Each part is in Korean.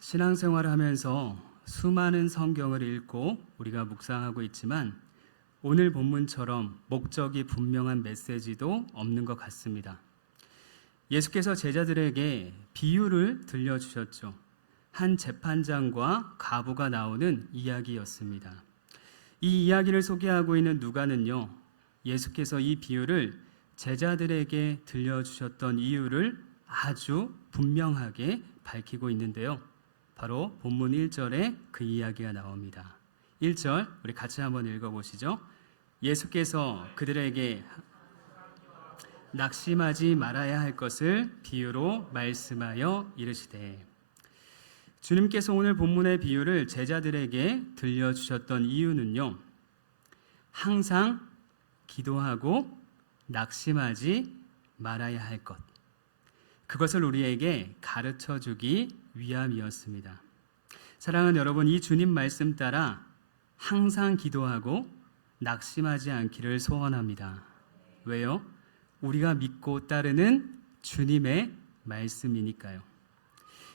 신앙생활을 하면서 수많은 성경을 읽고 우리가 묵상하고 있지만 오늘 본문처럼 목적이 분명한 메시지도 없는 것 같습니다. 예수께서 제자들에게 비유를 들려주셨죠. 한 재판장과 과부가 나오는 이야기였습니다. 이 이야기를 소개하고 있는 누가는요, 예수께서 이 비유를 제자들에게 들려주셨던 이유를 아주 분명하게 밝히고 있는데요. 바로 본문 1절에 그 이야기가 나옵니다. 1절 우리 같이 한번 읽어보시죠. 예수께서 그들에게 낙심하지 말아야 할 것을 비유로 말씀하여 이르시되, 주님께서 오늘 본문의 비유를 제자들에게 들려주셨던 이유는요, 항상 기도하고 낙심하지 말아야 할 것, 그것을 우리에게 가르쳐 주기 위함이었습니다. 사랑하는 여러분, 이 주님 말씀 따라 항상 기도하고 낙심하지 않기를 소원합니다. 왜요? 우리가 믿고 따르는 주님의 말씀이니까요.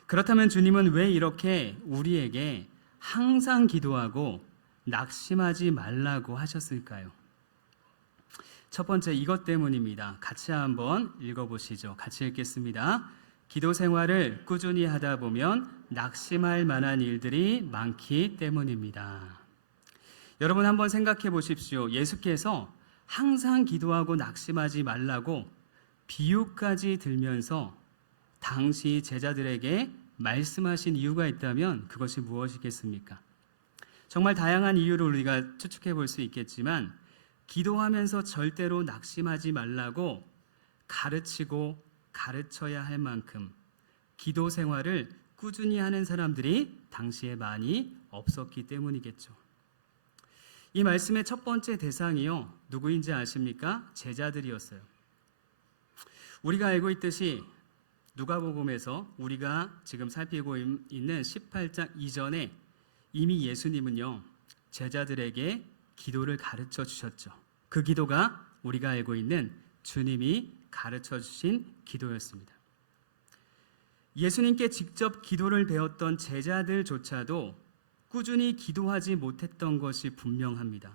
그렇다면 주님은 왜 이렇게 우리에게 항상 기도하고 낙심하지 말라고 하셨을까요? 첫 번째, 이것 때문입니다. 같이 한번 읽어보시죠. 같이 읽겠습니다. 기도 생활을 꾸준히 하다 보면 낙심할 만한 일들이 많기 때문입니다. 여러분 한번 생각해 보십시오. 예수께서 항상 기도하고 낙심하지 말라고 비유까지 들면서 당시 제자들에게 말씀하신 이유가 있다면 그것이 무엇이겠습니까? 정말 다양한 이유를 우리가 추측해 볼 수 있겠지만 기도하면서 절대로 낙심하지 말라고 가르치고 가르쳐야 할 만큼 기도 생활을 꾸준히 하는 사람들이 당시에 많이 없었기 때문이겠죠. 이 말씀의 첫 번째 대상이요, 누구인지 아십니까? 제자들이었어요. 우리가 알고 있듯이 누가복음에서 우리가 지금 살피고 있는 18장 이전에 이미 예수님은요, 제자들에게 기도를 가르쳐 주셨죠. 그 기도가 우리가 알고 있는 주님이 가르쳐 주신 기도였습니다. 예수님께 직접 기도를 배웠던 제자들조차도 꾸준히 기도하지 못했던 것이 분명합니다.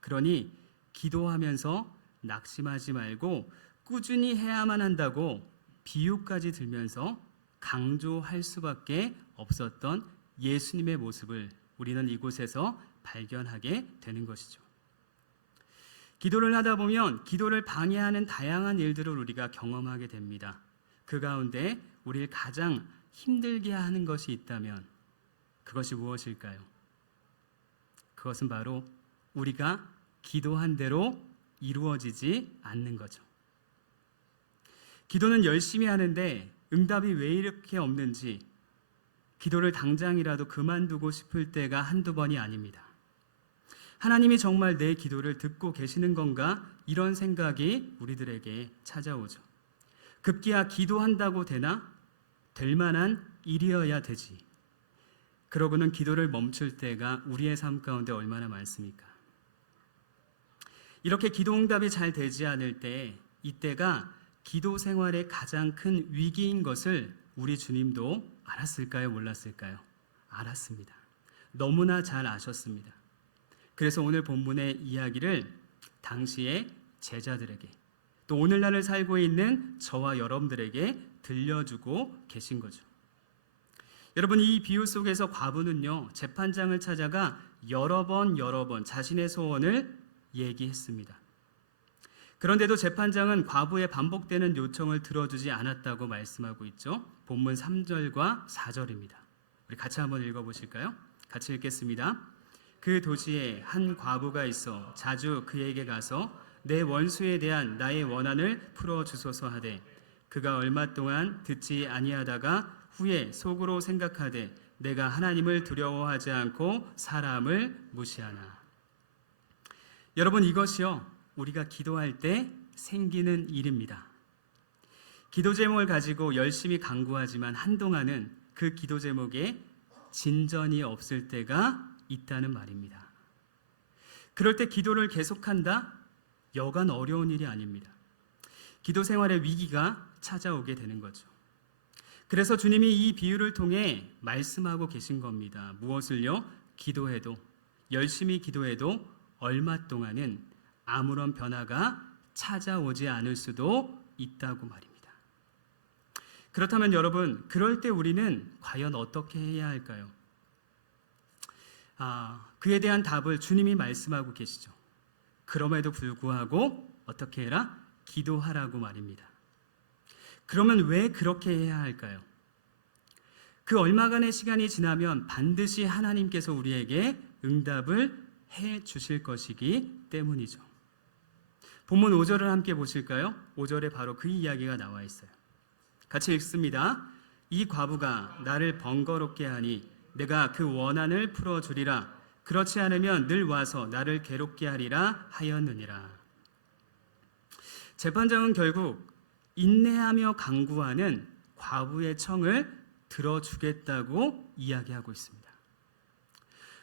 그러니 기도하면서 낙심하지 말고 꾸준히 해야만 한다고 비유까지 들면서 강조할 수밖에 없었던 예수님의 모습을 우리는 이곳에서 발견하게 되는 것이죠. 기도를 하다 보면 기도를 방해하는 다양한 일들을 우리가 경험하게 됩니다. 그 가운데 우리를 가장 힘들게 하는 것이 있다면 그것이 무엇일까요? 그것은 바로 우리가 기도한 대로 이루어지지 않는 거죠. 기도는 열심히 하는데 응답이 왜 이렇게 없는지 기도를 당장이라도 그만두고 싶을 때가 한두 번이 아닙니다. 하나님이 정말 내 기도를 듣고 계시는 건가? 이런 생각이 우리들에게 찾아오죠. 급기야 기도한다고 되나? 될 만한 일이어야 되지. 그러고는 기도를 멈출 때가 우리의 삶 가운데 얼마나 많습니까? 이렇게 기도 응답이 잘 되지 않을 때, 이때가 기도 생활의 가장 큰 위기인 것을 우리 주님도 알았을까요? 몰랐을까요? 알았습니다. 너무나 잘 아셨습니다. 그래서 오늘 본문의 이야기를 당시의 제자들에게, 또 오늘날을 살고 있는 저와 여러분들에게 들려주고 계신 거죠. 여러분, 이 비유 속에서 과부는요, 재판장을 찾아가 여러 번 자신의 소원을 얘기했습니다. 그런데도 재판장은 과부의 반복되는 요청을 들어주지 않았다고 말씀하고 있죠. 본문 3절과 4절입니다. 우리 같이 한번 읽어보실까요? 같이 읽겠습니다. 그 도시에 한 과부가 있어 자주 그에게 가서 내 원수에 대한 나의 원한을 풀어주소서 하되, 그가 얼마 동안 듣지 아니하다가 후에 속으로 생각하되 내가 하나님을 두려워하지 않고 사람을 무시하나. 여러분, 이것이요, 우리가 기도할 때 생기는 일입니다. 기도 제목을 가지고 열심히 간구하지만 한동안은 그 기도 제목에 진전이 없을 때가 있다는 말입니다. 그럴 때 기도를 계속한다? 여간 어려운 일이 아닙니다. 기도 생활의 위기가 찾아오게 되는 거죠. 그래서 주님이 이 비유를 통해 말씀하고 계신 겁니다. 무엇을요? 기도해도, 열심히 기도해도 얼마 동안은 아무런 변화가 찾아오지 않을 수도 있다고 말입니다. 그렇다면 여러분, 그럴 때 우리는 과연 어떻게 해야 할까요? 그에 대한 답을 주님이 말씀하고 계시죠. 그럼에도 불구하고 어떻게 해라? 기도하라고 말입니다. 그러면 왜 그렇게 해야 할까요? 그 얼마간의 시간이 지나면 반드시 하나님께서 우리에게 응답을 해 주실 것이기 때문이죠. 본문 5절을 함께 보실까요? 5절에 바로 그 이야기가 나와 있어요. 같이 읽습니다. 이 과부가 나를 번거롭게 하니 내가 그 원한을 풀어주리라. 그렇지 않으면 늘 와서 나를 괴롭게 하리라 하였느니라. 재판장은 결국 인내하며 간구하는 과부의 청을 들어주겠다고 이야기하고 있습니다.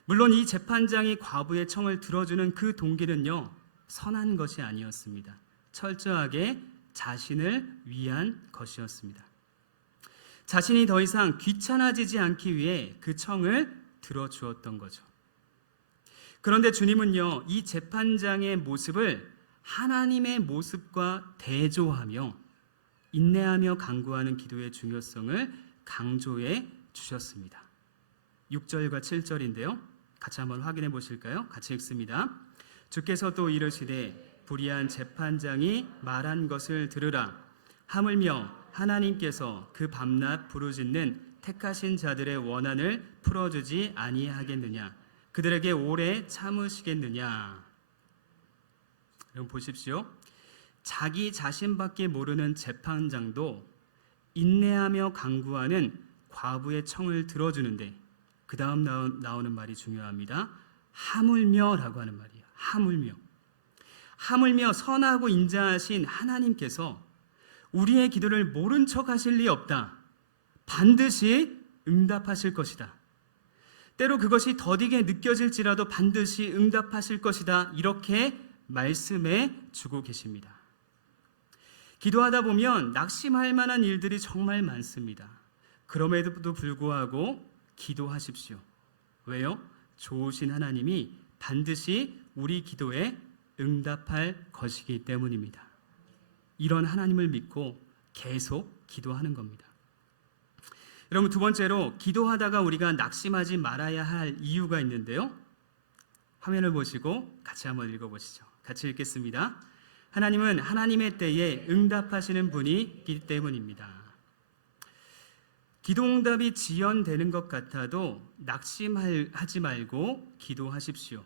물론 이 재판장이 과부의 청을 들어주는 그 동기는요, 선한 것이 아니었습니다. 철저하게 자신을 위한 것이었습니다. 자신이 더 이상 귀찮아지지 않기 위해 그 청을 들어주었던 거죠. 그런데 주님은요, 이 재판장의 모습을 하나님의 모습과 대조하며 인내하며 간구하는 기도의 중요성을 강조해 주셨습니다. 6절과 7절인데요. 같이 한번 확인해 보실까요? 같이 읽습니다. 주께서 또 이르시되 불의한 재판장이 말한 것을 들으라. 하물며 하나님께서 그 밤낮 부르짖는 택하신 자들의 원한을 풀어주지 아니하겠느냐? 그들에게 오래 참으시겠느냐? 여러분 보십시오. 자기 자신밖에 모르는 재판장도 인내하며 간구하는 과부의 청을 들어주는데 그 다음 나오는 말이 중요합니다. 하물며라고 하는 말이에요. 하물며 선하고 인자하신 하나님께서 우리의 기도를 모른 척 하실 리 없다. 반드시 응답하실 것이다. 때로 그것이 더디게 느껴질지라도 반드시 응답하실 것이다. 이렇게 말씀해 주고 계십니다. 기도하다 보면 낙심할 만한 일들이 정말 많습니다. 그럼에도 불구하고 기도하십시오. 왜요? 좋으신 하나님이 반드시 우리 기도에 응답할 것이기 때문입니다. 이런 하나님을 믿고 계속 기도하는 겁니다. 여러분, 두 번째로 기도하다가 우리가 낙심하지 말아야 할 이유가 있는데요. 화면을 보시고 같이 한번 읽어보시죠. 같이 읽겠습니다. 하나님은 하나님의 때에 응답하시는 분이기 때문입니다. 기도 응답이 지연되는 것 같아도 낙심하지 말고 기도하십시오.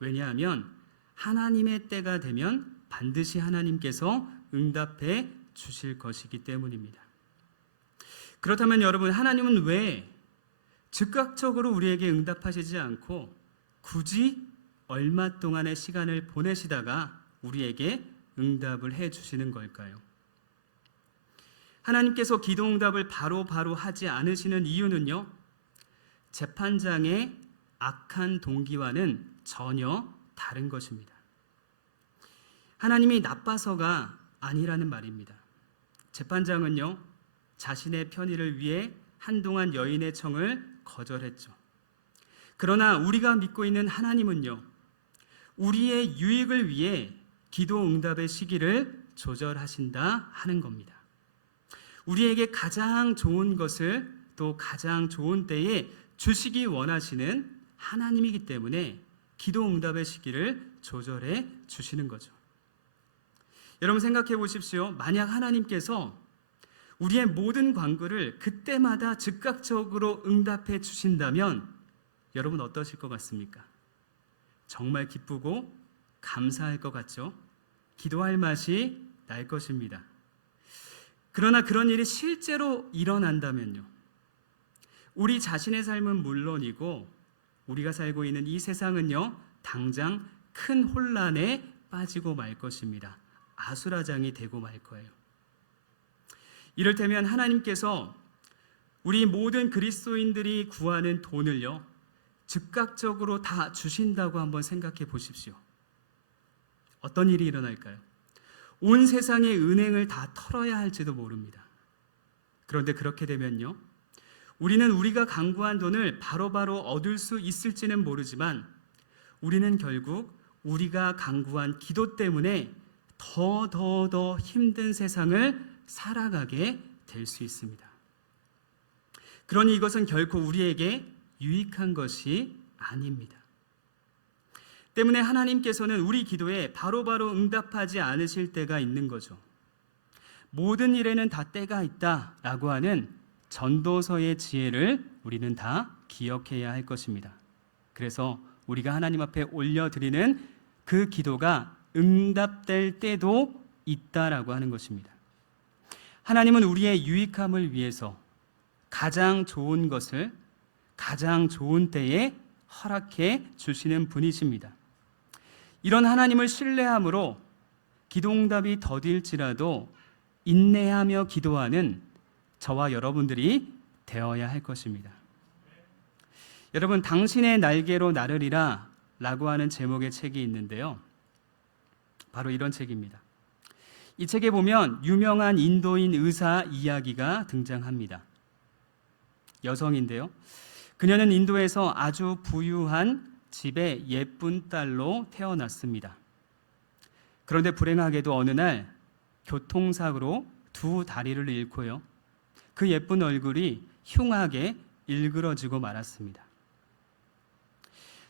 왜냐하면 하나님의 때가 되면 반드시 하나님께서 응답해 주실 것이기 때문입니다. 그렇다면 여러분, 하나님은 왜 즉각적으로 우리에게 응답하시지 않고 굳이 얼마 동안의 시간을 보내시다가 우리에게 응답을 해 주시는 걸까요? 하나님께서 기도 응답을 바로 하지 않으시는 이유는요, 재판장의 악한 동기와는 전혀 다른 것입니다. 하나님이 나빠서가 아니라는 말입니다. 재판장은요, 자신의 편의를 위해 한동안 여인의 청을 거절했죠. 그러나 우리가 믿고 있는 하나님은요, 우리의 유익을 위해 기도 응답의 시기를 조절하신다 하는 겁니다. 우리에게 가장 좋은 것을 또 가장 좋은 때에 주시기 원하시는 하나님이기 때문에 기도 응답의 시기를 조절해 주시는 거죠. 여러분 생각해 보십시오. 만약 하나님께서 우리의 모든 간구를 그때마다 즉각적으로 응답해 주신다면 여러분 어떠실 것 같습니까? 정말 기쁘고 감사할 것 같죠? 기도할 맛이 날 것입니다. 그러나 그런 일이 실제로 일어난다면요, 우리 자신의 삶은 물론이고 우리가 살고 있는 이 세상은요, 당장 큰 혼란에 빠지고 말 것입니다. 아수라장이 되고 말 거예요. 이를테면 하나님께서 우리 모든 그리스도인들이 구하는 돈을요, 즉각적으로 다 주신다고 한번 생각해 보십시오. 어떤 일이 일어날까요? 온 세상의 은행을 다 털어야 할지도 모릅니다. 그런데 그렇게 되면요, 우리는 우리가 강구한 돈을 바로바로 얻을 수 있을지는 모르지만 우리는 결국 우리가 강구한 기도 때문에 더 힘든 세상을 살아가게 될 수 있습니다. 그러니 이것은 결코 우리에게 유익한 것이 아닙니다. 때문에 하나님께서는 우리 기도에 바로바로 응답하지 않으실 때가 있는 거죠. 모든 일에는 다 때가 있다라고 하는 전도서의 지혜를 우리는 다 기억해야 할 것입니다. 그래서 우리가 하나님 앞에 올려드리는 그 기도가 응답될 때도 있다라고 하는 것입니다. 하나님은 우리의 유익함을 위해서 가장 좋은 것을 가장 좋은 때에 허락해 주시는 분이십니다. 이런 하나님을 신뢰함으로 기도응답이 더딜지라도 인내하며 기도하는 저와 여러분들이 되어야 할 것입니다. 여러분, 당신의 날개로 나르리라 라고 하는 제목의 책이 있는데요, 바로 이런 책입니다. 이 책에 보면 유명한 인도인 의사 이야기가 등장합니다. 여성인데요, 그녀는 인도에서 아주 부유한 집에 예쁜 딸로 태어났습니다. 그런데 불행하게도 어느 날 교통사고로 두 다리를 잃고요, 그 예쁜 얼굴이 흉하게 일그러지고 말았습니다.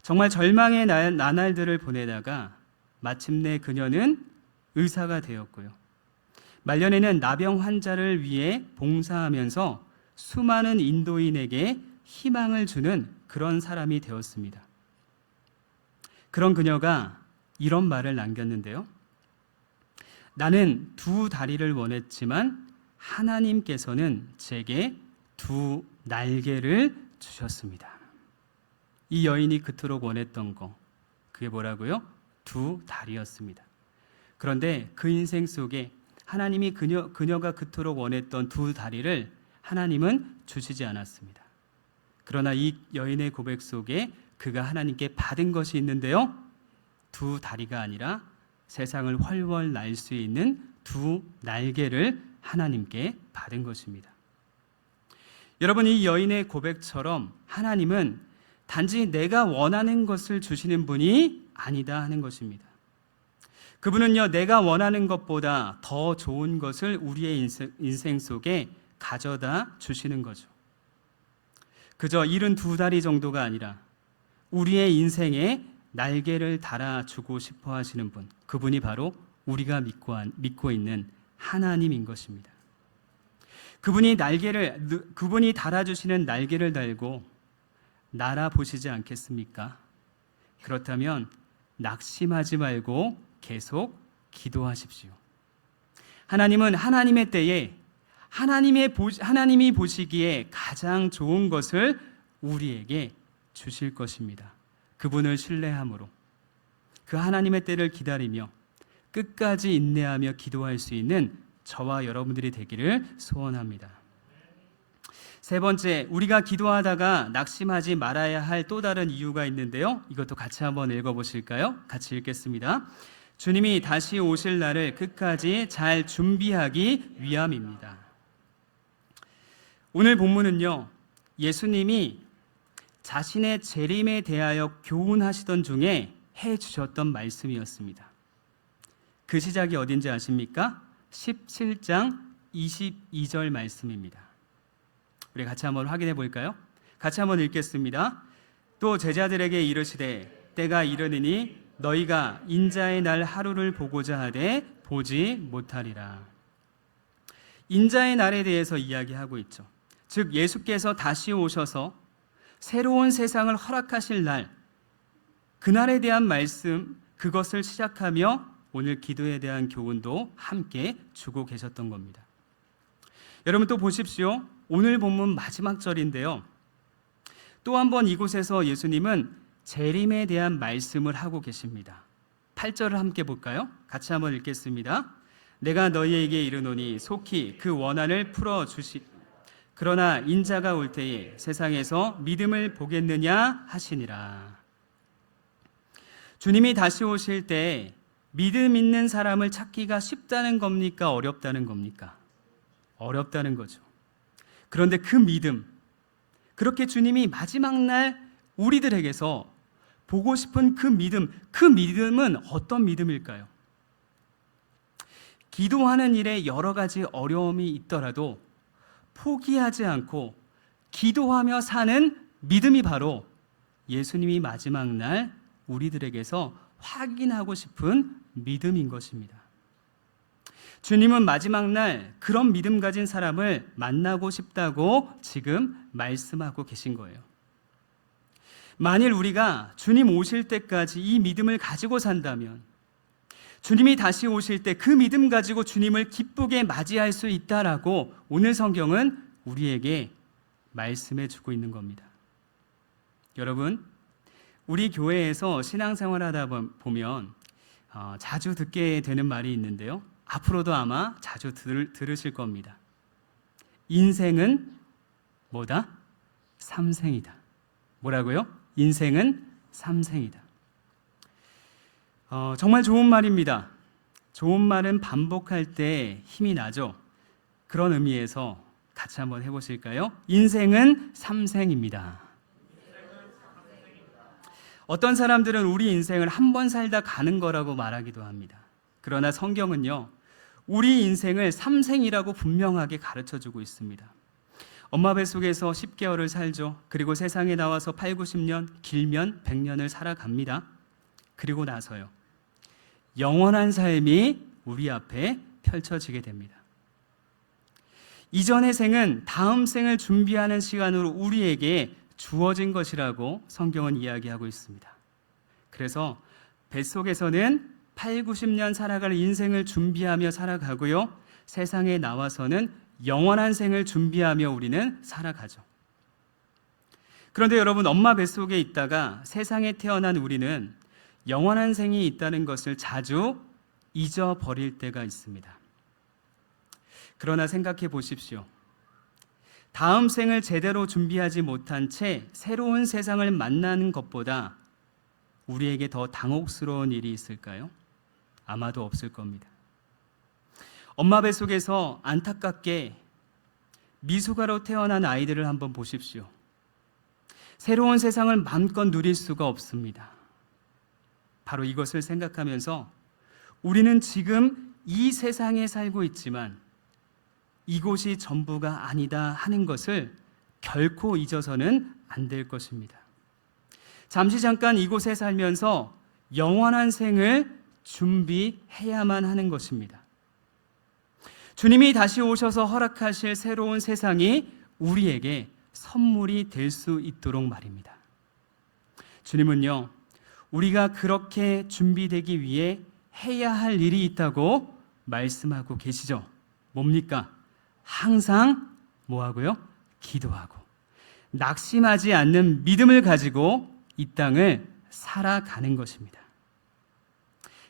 정말 절망의 나날들을 보내다가 마침내 그녀는 의사가 되었고요, 말년에는 나병 환자를 위해 봉사하면서 수많은 인도인에게 희망을 주는 그런 사람이 되었습니다. 그런 그녀가 이런 말을 남겼는데요, 나는 두 다리를 원했지만 하나님께서는 제게 두 날개를 주셨습니다. 이 여인이 그토록 원했던 거, 그게 뭐라고요? 두 다리였습니다. 그런데 그 인생 속에 하나님이 그녀가 그토록 원했던 두 다리를 하나님은 주시지 않았습니다. 그러나 이 여인의 고백 속에 그가 하나님께 받은 것이 있는데요, 두 다리가 아니라 세상을 훨훨 날 수 있는 두 날개를 하나님께 받은 것입니다. 여러분, 이 여인의 고백처럼 하나님은 단지 내가 원하는 것을 주시는 분이 아니다 하는 것입니다. 그분은요, 내가 원하는 것보다 더 좋은 것을 우리의 인생 속에 가져다 주시는 거죠. 그저 72다리 정도가 아니라 우리의 인생에 날개를 달아주고 싶어 하시는 분, 그분이 바로 우리가 믿고 있는 하나님인 것입니다. 그분이 달아주시는 날개를 달고 날아보시지 않겠습니까? 그렇다면 낙심하지 말고 계속 기도하십시오. 하나님은 하나님의 때에 하나님이 보시기에 가장 좋은 것을 우리에게 주실 것입니다. 그분을 신뢰함으로 그 하나님의 때를 기다리며 끝까지 인내하며 기도할 수 있는 저와 여러분들이 되기를 소원합니다. 세 번째, 우리가 기도하다가 낙심하지 말아야 할 또 다른 이유가 있는데요, 이것도 같이 한번 읽어보실까요? 같이 읽겠습니다. 주님이 다시 오실 날을 끝까지 잘 준비하기 위함입니다. 오늘 본문은요, 예수님이 자신의 재림에 대하여 교훈하시던 중에 해주셨던 말씀이었습니다. 그 시작이 어딘지 아십니까? 17장 22절 말씀입니다. 우리 같이 한번 확인해 볼까요? 같이 한번 읽겠습니다. 또 제자들에게 이르시되 때가 이르느니 너희가 인자의 날 하루를 보고자 하되 보지 못하리라. 인자의 날에 대해서 이야기하고 있죠. 즉 예수께서 다시 오셔서 새로운 세상을 허락하실 날, 그날에 대한 말씀, 그것을 시작하며 오늘 기도에 대한 교훈도 함께 주고 계셨던 겁니다. 여러분, 또 보십시오. 오늘 본문 마지막 절인데요, 또 한 번 이곳에서 예수님은 재림에 대한 말씀을 하고 계십니다. 8절을 함께 볼까요? 같이 한번 읽겠습니다. 내가 너희에게 이르노니 속히 그 원한을 풀어주시 그러나 인자가 올 때에 세상에서 믿음을 보겠느냐 하시니라. 주님이 다시 오실 때 믿음 있는 사람을 찾기가 쉽다는 겁니까? 어렵다는 겁니까? 어렵다는 거죠. 그런데 그 믿음, 그렇게 주님이 마지막 날 우리들에게서 보고 싶은 그 믿음은 어떤 믿음일까요? 기도하는 일에 여러 가지 어려움이 있더라도 포기하지 않고 기도하며 사는 믿음이 바로 예수님이 마지막 날 우리들에게서 확인하고 싶은 믿음인 것입니다. 주님은 마지막 날 그런 믿음 가진 사람을 만나고 싶다고 지금 말씀하고 계신 거예요. 만일 우리가 주님 오실 때까지 이 믿음을 가지고 산다면 주님이 다시 오실 때 그 믿음 가지고 주님을 기쁘게 맞이할 수 있다라고 오늘 성경은 우리에게 말씀해 주고 있는 겁니다. 여러분, 우리 교회에서 신앙생활하다 보면 자주 듣게 되는 말이 있는데요. 앞으로도 아마 자주 들으실 겁니다. 인생은 뭐다? 삼생이다. 뭐라고요? 인생은 삼생이다. 정말 좋은 말입니다. 좋은 말은 반복할 때 힘이 나죠. 그런 의미에서 같이 한번 해보실까요? 인생은 삼생입니다. 어떤 사람들은 우리 인생을 한 번 살다 가는 거라고 말하기도 합니다. 그러나 성경은요, 우리 인생을 삼생이라고 분명하게 가르쳐주고 있습니다. 엄마 뱃속에서 10개월을 살죠. 그리고 세상에 나와서 8, 90년, 길면 100년을 살아갑니다. 그리고 나서요, 영원한 삶이 우리 앞에 펼쳐지게 됩니다. 이전의 생은 다음 생을 준비하는 시간으로 우리에게 주어진 것이라고 성경은 이야기하고 있습니다. 그래서 뱃속에서는 8, 90년 살아갈 인생을 준비하며 살아가고요, 세상에 나와서는 영원한 생을 준비하며 우리는 살아가죠. 그런데 여러분, 엄마 뱃속에 있다가 세상에 태어난 우리는 영원한 생이 있다는 것을 자주 잊어버릴 때가 있습니다. 그러나 생각해 보십시오. 다음 생을 제대로 준비하지 못한 채 새로운 세상을 만나는 것보다 우리에게 더 당혹스러운 일이 있을까요? 아마도 없을 겁니다. 엄마 뱃속에서 안타깝게 미숙아로 태어난 아이들을 한번 보십시오. 새로운 세상을 마음껏 누릴 수가 없습니다. 바로 이것을 생각하면서 우리는 지금 이 세상에 살고 있지만 이곳이 전부가 아니다 하는 것을 결코 잊어서는 안 될 것입니다. 잠시 잠깐 이곳에 살면서 영원한 생을 준비해야만 하는 것입니다. 주님이 다시 오셔서 허락하실 새로운 세상이 우리에게 선물이 될 수 있도록 말입니다. 주님은요, 우리가 그렇게 준비되기 위해 해야 할 일이 있다고 말씀하고 계시죠. 뭡니까? 항상 뭐하고요? 기도하고 낙심하지 않는 믿음을 가지고 이 땅을 살아가는 것입니다.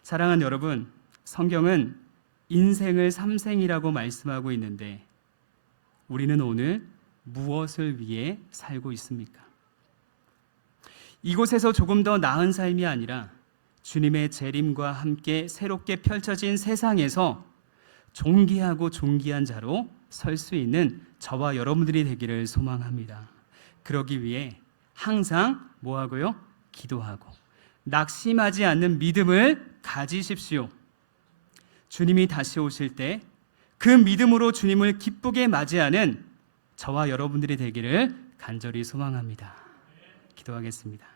사랑하는 여러분, 성경은 인생을 삼생이라고 말씀하고 있는데 우리는 오늘 무엇을 위해 살고 있습니까? 이곳에서 조금 더 나은 삶이 아니라 주님의 재림과 함께 새롭게 펼쳐진 세상에서 존귀하고 존귀한 자로 설 수 있는 저와 여러분들이 되기를 소망합니다. 그러기 위해 항상 뭐하고요? 기도하고 낙심하지 않는 믿음을 가지십시오. 주님이 다시 오실 때 그 믿음으로 주님을 기쁘게 맞이하는 저와 여러분들이 되기를 간절히 소망합니다. 기도하겠습니다.